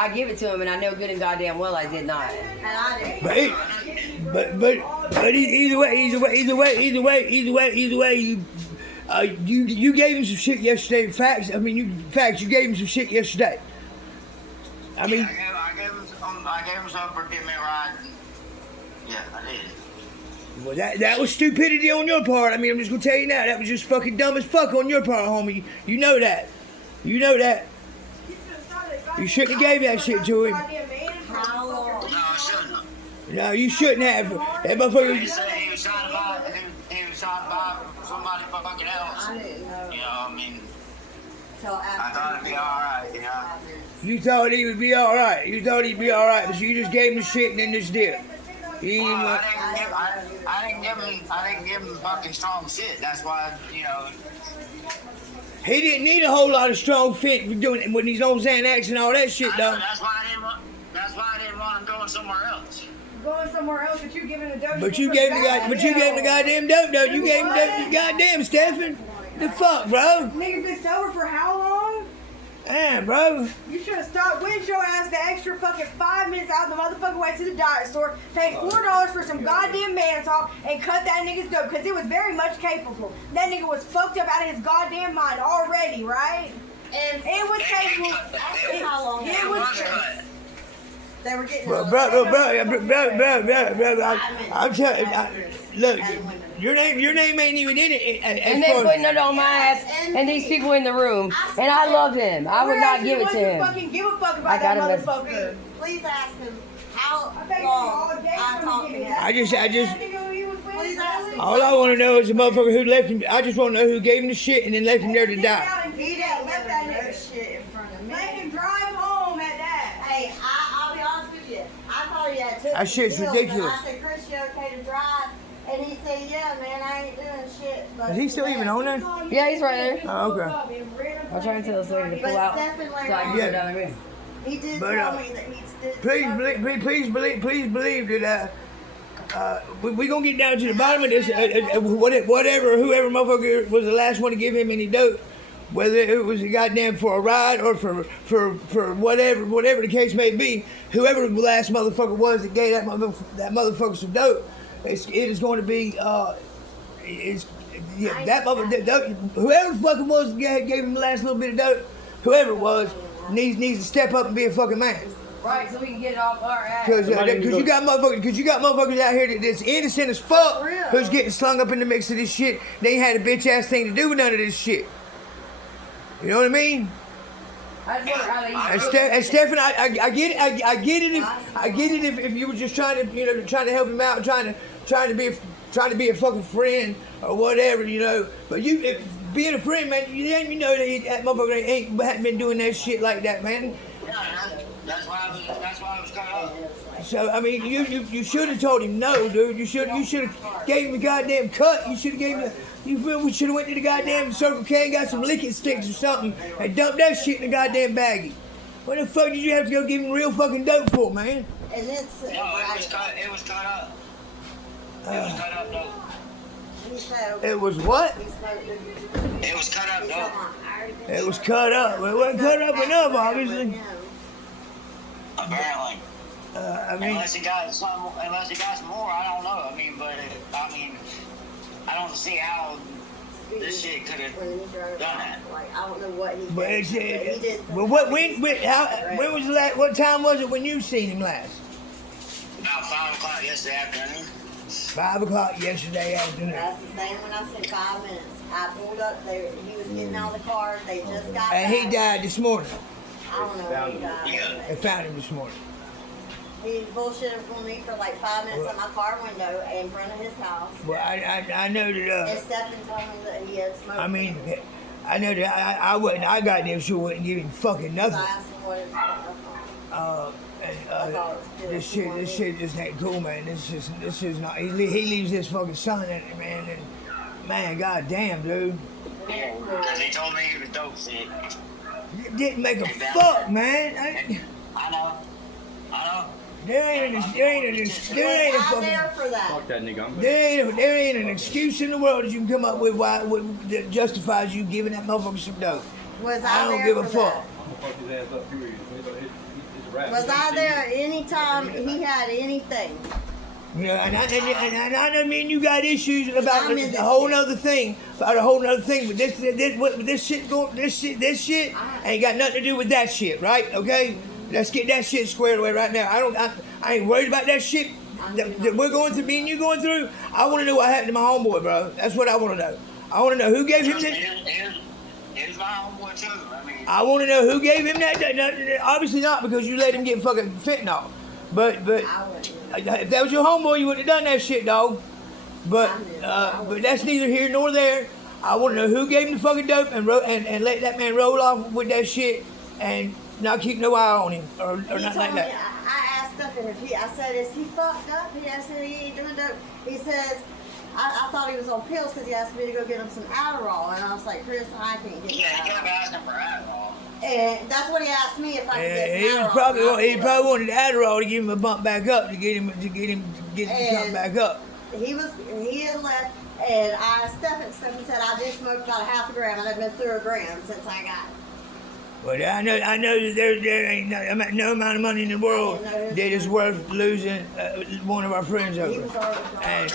I give it to him, and I know good and goddamn well I did not. And I did. But either way, you gave him some shit yesterday. Facts. I mean, you gave him some shit yesterday. I mean, I gave him some for getting me a ride. Yeah, I did. Well, that was stupidity on your part. I mean, I'm just gonna tell you now. That was just fucking dumb as fuck on your part, homie. You know that. You know that. You shouldn't have gave that shit to him. No, I shouldn't have. No, you shouldn't have. That motherfucker. He said he was trying to buy. He was trying to buy somebody fucking else. I didn't know. You know, I mean, Till after. I thought it'd be all right. You know. You thought he would be all right. You thought he'd be all right, but you just gave him the shit and then just did. You Well, didn't I want- didn't give him fucking strong shit. That's why, you know. He didn't need a whole lot of strong fit for doing it when he's on Xanax and all that shit, though. That's why I didn't want him going somewhere else. Going somewhere else, but you giving the dope. But you gave him the goddamn dope, though. You gave him the goddamn Stephen. The fuck, bro? Niggas been sober for how long? Damn, bro. You should have stopped with your ass the extra fucking 5 minutes out of the motherfucking way to the diet store, paid $4 for some goddamn man talk, and cut that nigga's dope, because it was very much capable. That nigga was fucked up out of his goddamn mind already, right? And It was capable. how long It was. they were getting. Bro, I'm telling you, look, your name ain't even in it. And they putting it on my ass, and these people in the room, and I love him. I would not give it to him. Fucking give a fuck I about that gotta motherfucker. Please ask him how think long all day I talked to from him. I just, Please ask him. all I want to know is the motherfucker who left him. I just want to know who gave him the shit and then left him there to die. He didn't let that nigga shit in front of me. Let him drive home at that. Hey, I'll be honest with you. I thought he had took That shit's the pills, ridiculous. And I said, Chris, you okay to drive? And he said, yeah, man, I ain't doing shit. But Is he still even on there? Yeah, he's right there. Oh, okay. I'm trying to tell this lady to But pull out Stephen so I later can on, go down the room. he did But, tell me that he's still. Please believe that we gonna get down to the bottom of this. Whatever, whoever motherfucker was the last one to give him any dope, whether it was a goddamn for a ride or for whatever the case may be, whoever the last motherfucker was that gave that motherfucker some dope, it is going to be whoever the fucking was that gave him the last little bit of dope, whoever it was needs to step up and be a fucking man. Right, so we can get it off our ass. Because you got motherfuckers out here that's innocent as fuck who's getting slung up in the mix of this shit. They ain't had a bitch ass thing to do with none of this shit. You know what I mean? I just wonder how they And Stephen, I get it. I get it. If you were just trying to help him out, trying to be a fucking friend or whatever, you know. But being a friend, man, you know that motherfucker hadn't been doing that shit like that, man. Yeah, that's why I was cut up. So I mean, you should have told him no, dude. You should have gave him a goddamn cut. You should have gave him. We should have went to the goddamn Circle K and got some licking sticks or something and dumped that shit in the goddamn baggie. What the fuck did you have to go give him real fucking dope for, man? And it's. No, it was cut up. It was cut up, though. It was what? It was cut up, though. It was cut up. It wasn't cut up enough, obviously. Apparently. I mean, Unless he got some more, I don't know. I mean, I don't see how this shit could have done that. Like, I don't know what he did. but it's, He did but when was the last? What time was it when you seen him last? About 5 o'clock yesterday afternoon. 5 o'clock yesterday afternoon. That's the same when I said 5 minutes. I pulled up there. He was getting out of the car. They just got And he back. died this morning. I don't know when he died. Yeah. They found him this morning. He bullshitted for me for like 5 minutes at my car window in front of his house. Well, I know that. And Stephen told me that he had smoked. I mean, I know that I wouldn't. I goddamn sure wouldn't give him fucking I nothing. asked him what his This shit just ain't cool, man. This is not. He leaves this fucking son in it, man. And man, goddamn, dude. Because he told me he was dope sick. It didn't make a fuck, man. I know. There ain't a out there for that. Fuck that nigga. I'm there ain't an excuse in the world that you can come up with that justifies you giving that motherfucker some dope. Was I out don't there give a for fuck. that. fuck his ass up, period. It's a rap. Was I there anytime he had anything? You know, and I know me and you got issues about I'm in a this whole shit. nother thing, about a whole nother thing. But this shit ain't got nothing to do with that shit, right? Okay, let's get that shit squared away right now. I ain't worried about that shit that we're going through. Me and you going through. I want to know what happened to my homeboy, bro. That's what I want to know. I want to know who gave him that. Here's my homeboy too. I mean, I want to know who gave him that. Obviously not because you let him get fucking fentanyl. But I wouldn't. if that was your homeboy, you wouldn't have done that shit, dog. But that's neither here nor there. I want to know who gave him the fucking dope and let that man roll off with that shit and not keep no eye on him or He nothing told like me, that. I asked Stephen if I said, is he fucked up? He asked me, he ain't doing dope. He says, I thought he was on pills because he asked me to go get him some Adderall. And I was like, Chris, I can't get yeah, he Adderall. kept asking for Adderall. And that's what he asked me if I could get He some was Adderall. he probably wanted Adderall to give him a bump back up to get him to jump back up. He had left, and I asked Stephen said, I just smoked about a half a gram. I've been through a gram since I got it. But I know that there ain't no amount of money in the world that is worth losing one of our friends He over. was already gone. And